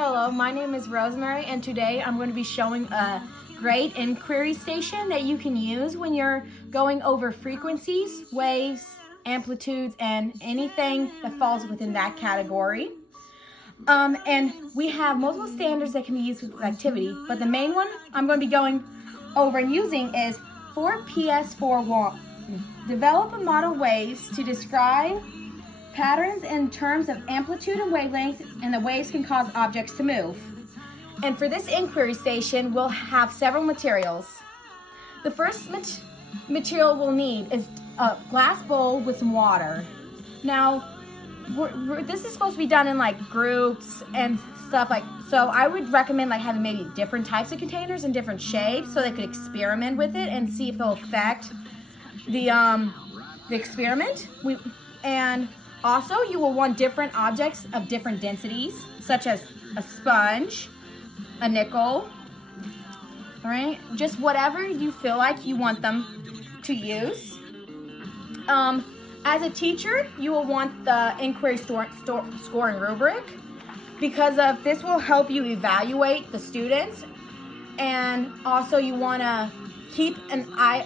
Hello, my name is Rosemary, and today I'm going to be showing a great inquiry station that you can use when you're going over frequencies, waves, amplitudes, and anything that falls within that category. And we have multiple standards that can be used with this activity, but the main one I'm going to be going over and using is 4PS41. Develop a model waves to describe patterns in terms of amplitude and wavelength, and the waves can cause objects to move. And for this inquiry station, we'll have several materials. The first material we'll need is a glass bowl with some water. Now, this is supposed to be done in like groups and stuff so I would recommend having maybe different types of containers in different shapes so they could experiment with it and see if it'll affect the experiment. And also, you will want different objects of different densities, such as a sponge, a nickel, all right? Just whatever you feel like you want them to use. As a teacher, you will want the inquiry scoring rubric, because this will help you evaluate the students. And also, you want to keep an eye,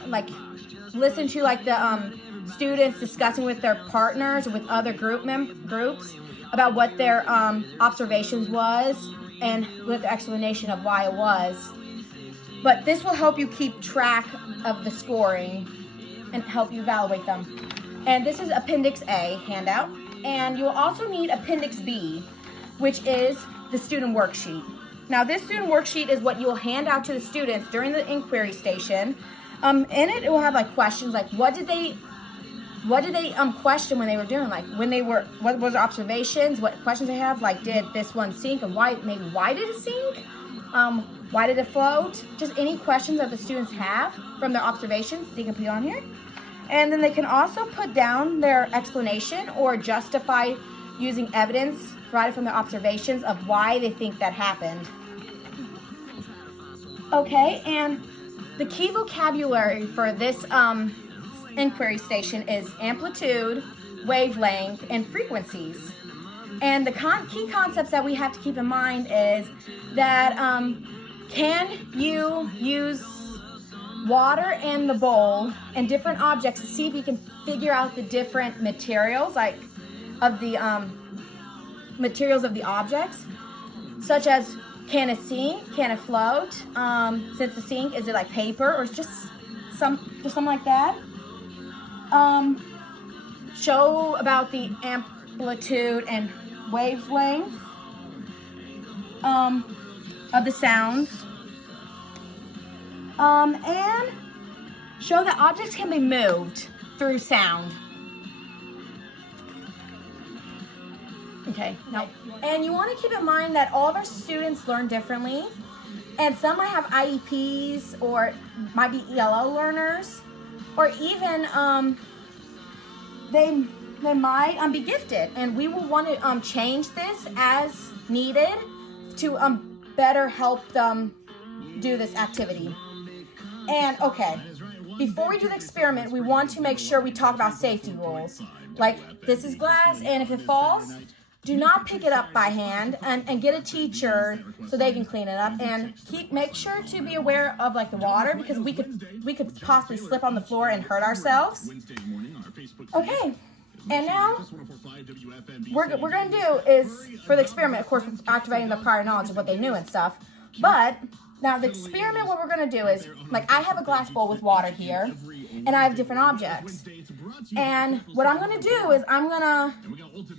listen to the students discussing with their partners or with other groups about what their observations was and with the explanation of why it was. But this will help you keep track of the scoring and help you evaluate them. And this is Appendix A handout. And you'll also need Appendix B, which is the student worksheet. Now, this student worksheet is what you'll hand out to the students during the inquiry station. In it will have questions like what did they question when they were doing, what was their observations, what questions they have, did this one sink and why did it sink, why did it float, just any questions that the students have from their observations they can put on here. And then they can also put down their explanation or justify using evidence provided from their observations of why they think that happened. Okay, and the key vocabulary for this inquiry station is amplitude, wavelength, and frequencies. And the key concepts that we have to keep in mind is that can you use water in the bowl and different objects to see if you can figure out the different materials of the materials of the objects, such as can it sink, can it float, since the sink, is it paper or just something like that. Show about the amplitude and wavelength of the sound, and show that objects can be moved through sound. Okay, now, and you want to keep in mind that all of our students learn differently, and some might have IEPs or might be ELO learners, or even they might be gifted, and we will want to change this as needed to better help them do this activity. And okay, before we do the experiment, we want to make sure we talk about safety rules. This is glass, and if it falls, do not pick it up by hand, and get a teacher so they can clean it up, and make sure to be aware of the water, because we could possibly slip on the floor and hurt ourselves. Okay, and now we're gonna do is, for the experiment, of course, activating the prior knowledge of what they knew and stuff. But now the experiment, what we're gonna do is, I have a glass bowl with water here, and I have different objects. And what I'm gonna do is I'm gonna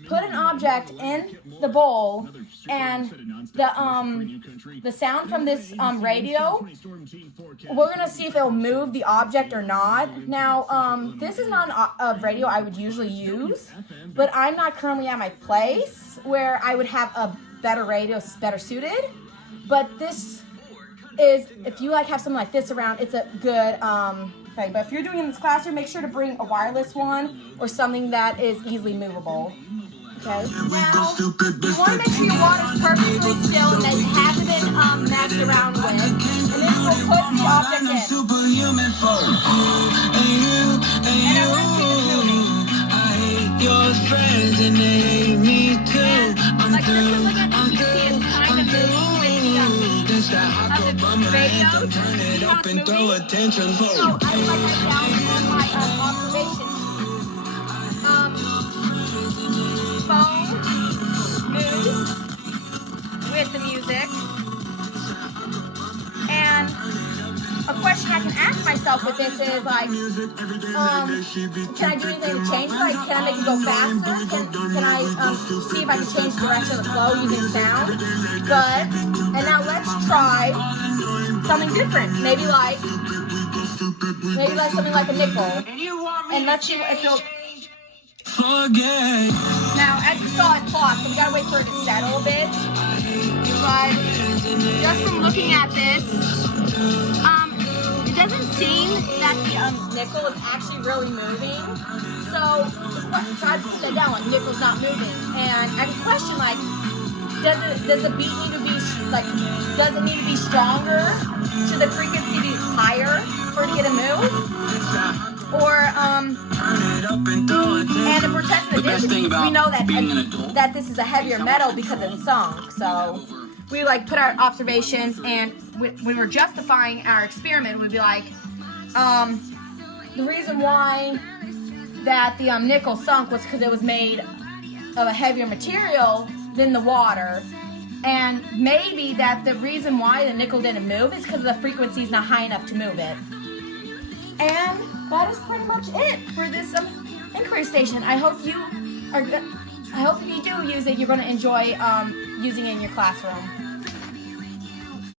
put an object in the bowl, and the sound from this radio, we're gonna see if it'll move the object or not. Now, this is not a radio I would usually use, but I'm not currently at my place where I would have a better radio, better suited. But this is, if you have something like this around, it's a good thing. But if you're doing it in this classroom, make sure to bring a wireless one or something that is easily movable. Okay. Now, you want to make sure your water's perfectly still and that you haven't been messed around with. And then we'll put the object in. And I'm going to see this moving. Your friends and they hate me too. Like this one, you can see it's kind of moves. Turn it up and throw attention. So I like that down on my observation. Phone moves with the music. And a question I can ask myself with this is like, can I do anything to change it? Like, can I make it go faster? Can I see if I can change the direction of the flow using sound? Good. And now let's try something different. Maybe like something like a nickel. And let's see if it'll. Now, as you saw it pause, so we gotta wait for it to settle a bit. But just from looking at this, it doesn't seem that the nickel is actually really moving. So I put that down, like nickel's not moving. And I have a question, like, does the beat need to be like, does it need to be stronger? Should the frequency be higher for it to get a move? Or and if we're testing the densities, we know that this is a heavier metal because it's sunk. So we like put our observations, and when we're justifying our experiment, we'd be like, the reason why that the nickel sunk was because it was made of a heavier material than the water. And maybe that the reason why the nickel didn't move is because the frequency is not high enough to move it. And that is pretty much it for this inquiry station. I hope if you do use it, you're going to enjoy using it in your classroom.